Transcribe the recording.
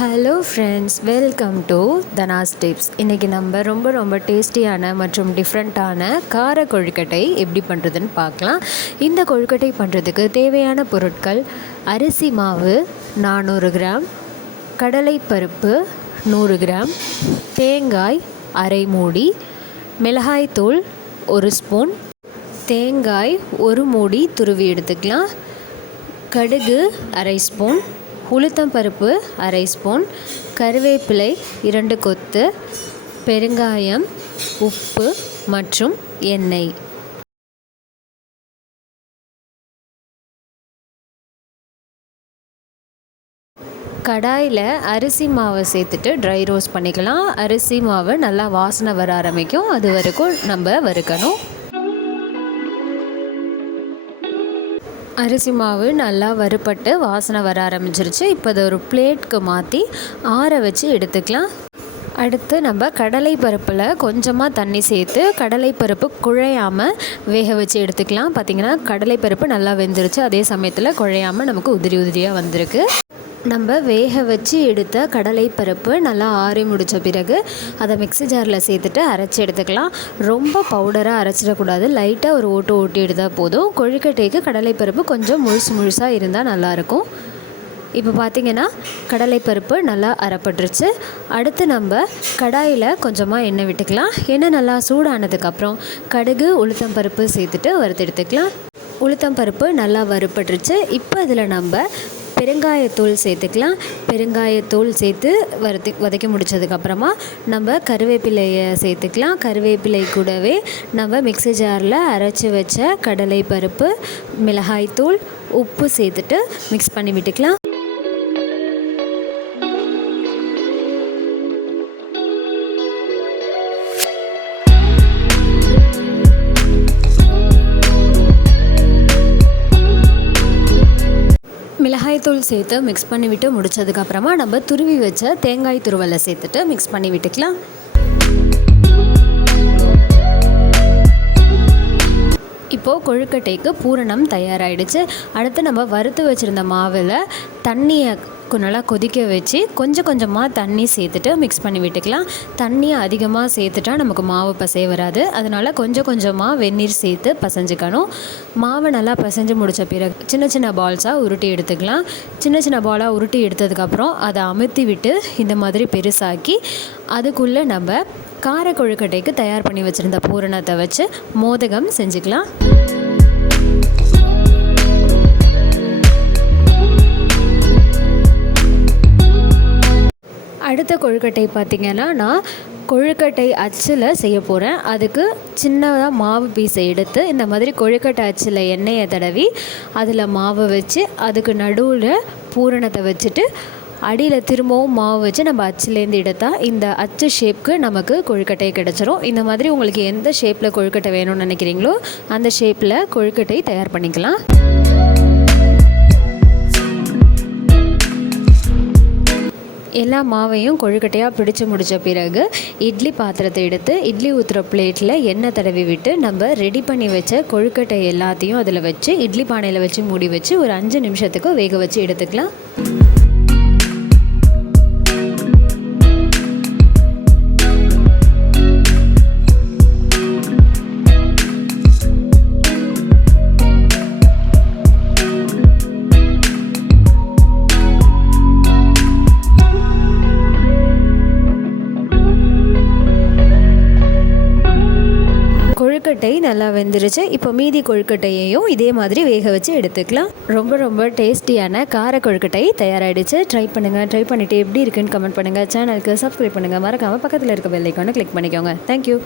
Hello friends welcome to Dhana's tips இன்றைக்கி நம்ம ரொம்ப ரொம்ப டேஸ்டியான மற்றும் டிஃப்ரெண்ட்டான கார கொழுக்கட்டை எப்படி பண்ணுறதுன்னு பார்க்கலாம். இந்த கொழுக்கட்டை பண்ணுறதுக்கு தேவையான பொருட்கள் அரிசி மாவு நானூறு கிராம் கடலைப்பருப்பு நூறு கிராம் தேங்காய் அரை மூடி மிளகாய்த்தூள் ஒரு ஸ்பூன் தேங்காய் ஒரு மூடி துருவி எடுத்துக்கலாம் கடுகு அரை ஸ்பூன் உளுத்தம்பருப்பு அரை ஸ்பூன் கருவேப்பிலை இரண்டு கொத்து பெருங்காயம் உப்பு மற்றும் எண்ணெய். கடாயில் அரிசி மாவை சேர்த்துட்டு ட்ரை ரோஸ்ட் பண்ணிக்கலாம். அரிசி மாவு நல்லா வாசனை வர ஆரம்பிக்கும். அது வரைக்கும் நம்ம வறுக்கணும். அரிசி மாவு நல்லா வறுபட்டு வாசனை வர ஆரம்பிச்சிருச்சு. இப்போ அதை ஒரு பிளேட்க்கு மாற்றி ஆற வச்சு எடுத்துக்கலாம். அடுத்து நம்ம கடலை பருப்பில் கொஞ்சமாக தண்ணி சேர்த்து கடலை பருப்பு குழையாமல் வேக வச்சு எடுத்துக்கலாம். பார்த்திங்கன்னா கடலை பருப்பு நல்லா வெந்துருச்சு. அதே சமயத்தில் குழையாமல் நமக்கு உதிரி உதிரியாக வந்திருக்கு. நம்ம வேக வச்சு எடுத்த கடலை பருப்பு நல்லா ஆறி முடித்த பிறகு அதை மிக்ஸி ஜாரில் சேர்த்துட்டு அரைச்சி எடுத்துக்கலாம். ரொம்ப பவுடராக அரைச்சிடக்கூடாது. லைட்டாக ஒரு ஓட்டு ஓட்டி எடுத்தால் போதும். கொழுக்கட்டைக்கு கடலை பருப்பு கொஞ்சம் முழுசு முழுசாக இருந்தால் நல்லாயிருக்கும். இப்போ பார்த்திங்கன்னா கடலைப்பருப்பு நல்லா அறப்பட்டுருச்சு அடுத்து நம்ம கடாயில் கொஞ்சமாக எண்ணெய் விட்டுக்கலாம். எண்ணெய் நல்லா சூடானதுக்கப்புறம் கடுகு உளுத்தம் பருப்பு சேர்த்துட்டு வறுத்து எடுத்துக்கலாம் உளுத்தம் பருப்பு நல்லா வறுப்பட்டுருச்சு இப்போ இதில் நம்ம பெருங்காயத்தூள் சேர்த்துக்கலாம். பெருங்காயத்தூள் சேர்த்து வறுத்து வதக்கி முடித்ததுக்கப்புறமா நம்ம கருவேப்பிலையை சேர்த்துக்கலாம். கருவேப்பிலை கூடவே நம்ம மிக்ஸி ஜாரில் அரைச்சி வச்ச கடலை பருப்பு மிளகாய்த்தூள் உப்பு சேர்த்துட்டு மிக்ஸ் பண்ணி விட்டுக்கலாம். மிளகாய்த்தூள் சேர்த்து மிக்ஸ் பண்ணிவிட்டு முடித்ததுக்கப்புறமா நம்ம துருவி வச்ச தேங்காய் துருவலை சேர்த்துட்டு மிக்ஸ் பண்ணி விட்டுக்கலாம். இப்போது கொழுக்கட்டைக்கு பூரணம் தயாராகிடுச்சு அடுத்து நம்ம வறுத்து வச்சுருந்த மாவில் தண்ணியை நல்லா கொதிக்க வச்சு கொஞ்சம் கொஞ்சமாக தண்ணி சேர்த்துட்டு மிக்ஸ் பண்ணி விட்டுக்கலாம். தண்ணியை அதிகமாக சேர்த்துட்டா நமக்கு மாவு பசைய வராது. அதனால் கொஞ்சம் கொஞ்சமாக வெந்நீர் சேர்த்து பசைஞ்சுக்கணும். மாவை நல்லா பசைஞ்சு முடித்த பிறகு சின்ன சின்ன பால்ஸாக உருட்டி எடுத்துக்கலாம். சின்ன சின்ன பாலாக உருட்டி எடுத்ததுக்கப்புறம் அதை அமுத்தி விட்டு இந்த மாதிரி பெருசாக்கி அதுக்குள்ளே நம்ம கார கொழுக்கட்டைக்கு தயார் பண்ணி வச்சுருந்த பூரணத்தை வச்சு மோதகம் செஞ்சுக்கலாம். அடுத்த கொழுக்கட்டை பார்த்திங்கன்னா நான் கொழுக்கட்டை அச்சில் செய்ய போகிறேன் அதுக்கு சின்னதாக மாவு பீஸை எடுத்து இந்த மாதிரி கொழுக்கட்டை அச்சில் எண்ணெயை தடவி அதில் மாவை வச்சு அதுக்கு நடுவில் பூரணத்தை வச்சுட்டு அடியில் திரும்பவும் மாவு வச்சு நம்ம அச்சுலேருந்து எடுத்தால் இந்த அச்சு ஷேப்க்கு நமக்கு கொழுக்கட்டை கிடச்சிரும். இந்த மாதிரி உங்களுக்கு எந்த ஷேப்பில் கொழுக்கட்டை வேணும்னு நினைக்கிறீங்களோ அந்த ஷேப்பில் கொழுக்கட்டை தயார் பண்ணிக்கலாம். எல்லா மாவையும் கொழுக்கட்டையாக பிடிச்சு முடித்த பிறகு இட்லி பாத்திரத்தை எடுத்து இட்லி ஊற்றுற பிளேட்டில் எண்ணெய் தடவி விட்டு நம்ம ரெடி பண்ணி வச்ச கொழுக்கட்டை எல்லாத்தையும் அதில் வச்சு இட்லி பானையில் வச்சு மூடி வச்சு ஒரு அஞ்சு நிமிஷத்துக்கு வேக வச்சு எடுத்துக்கலாம். கொழுக்கட்டை நல்லா வெந்துருச்சு. இப்போ மீதி கொழுக்கட்டையையும் இதே மாதிரி வேக வச்சு எடுத்துக்கலாம். ரொம்ப ரொம்ப டேஸ்டியான கார கொழுக்கட்டை தயாராகிடுச்சு ட்ரை பண்ணுங்கள் ட்ரை பண்ணிவிட்டு எப்படி இருக்குன்னு கமெண்ட் பண்ணுங்கள் சேனலுக்கு சப்ஸ்கிரைப் பண்ணுங்கள் மறக்காமல் பக்கத்தில் இருக்க பெல்லைக்கான கிளிக் பண்ணிக்கோங்க. தேங்க்யூ